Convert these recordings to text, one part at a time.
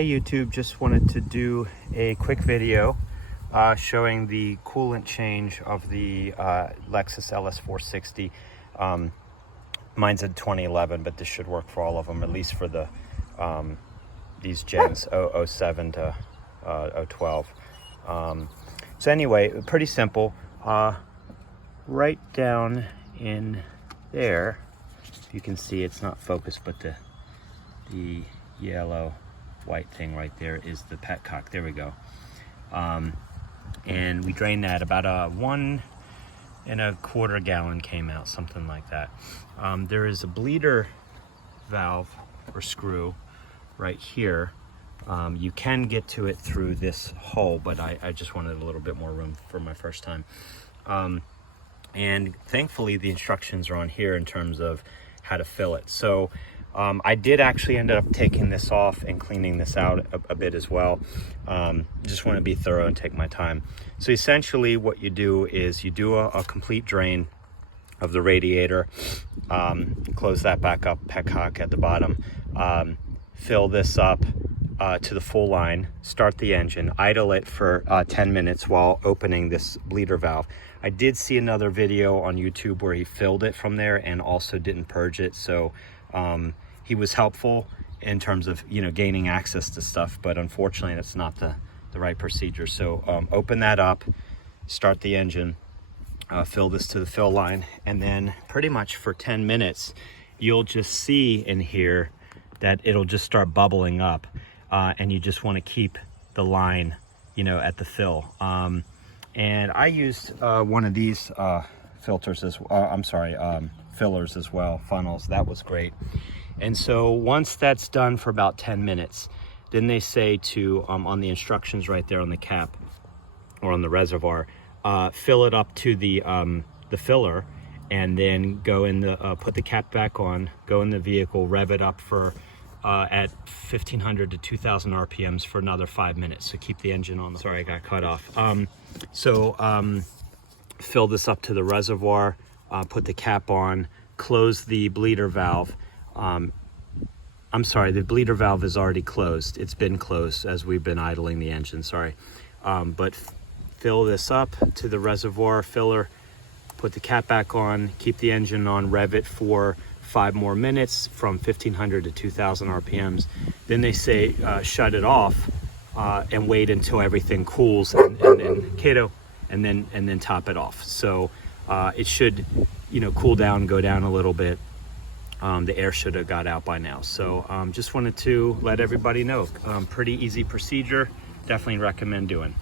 Hey YouTube, just wanted to do a quick video showing the coolant change of the Lexus LS460. Mine's a 2011, but this should work for all of them, at least for the these gens 007 to 012. So anyway, pretty simple. Right down in there, you can see it's not focused, but the yellow white thing right there is the petcock. There we go. And we drained that. About 1 1/4 gallon came out, something like that. There is a bleeder valve or screw right here. You can get to it through this hole, but I just wanted a little bit more room for my first time. And thankfully the instructions are on here in terms of how to fill it. So I did actually end up taking this off and cleaning this out a bit as well. Just want to be thorough and take my time. So essentially what you do is you do a complete drain of the radiator, close that back up, petcock at the bottom, fill this up to the full line, start the engine, idle it for 10 minutes while opening this bleeder valve. I did see another video on YouTube where he filled it from there and also didn't purge it. So he was helpful in terms of, gaining access to stuff, but unfortunately that's not the right procedure. So open that up, start the engine, fill this to the fill line, and then pretty much for 10 minutes, you'll just see in here that it'll just start bubbling up. And you just want to keep the line, at the fill. And I used one of these fillers as well, funnels. That was great. And so once that's done for about 10 minutes, then they say to, on the instructions right there on the cap or on the reservoir, fill it up to the filler, and then go in the, put the cap back on, go in the vehicle, rev it up for at 1500 to 2000 RPMs for another 5 minutes. So keep the engine on. Sorry, I got cut off. Fill this up to the reservoir, put the cap on, close the bleeder valve. I'm sorry, the bleeder valve is already closed. It's been closed as we've been idling the engine, sorry. But fill this up to the reservoir filler, put the cap back on, keep the engine on, rev it for 5 more minutes from 1500 to 2000 RPMs. Then they say shut it off and wait until everything cools and then top it off. So it should cool down, go down a little bit. The air should have got out by now. So just wanted to let everybody know. Pretty easy procedure, definitely recommend doing.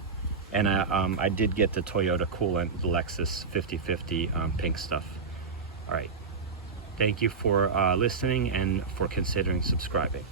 And I did get the Toyota coolant, the Lexus 5050 pink stuff. All right. Thank you for listening and for considering subscribing.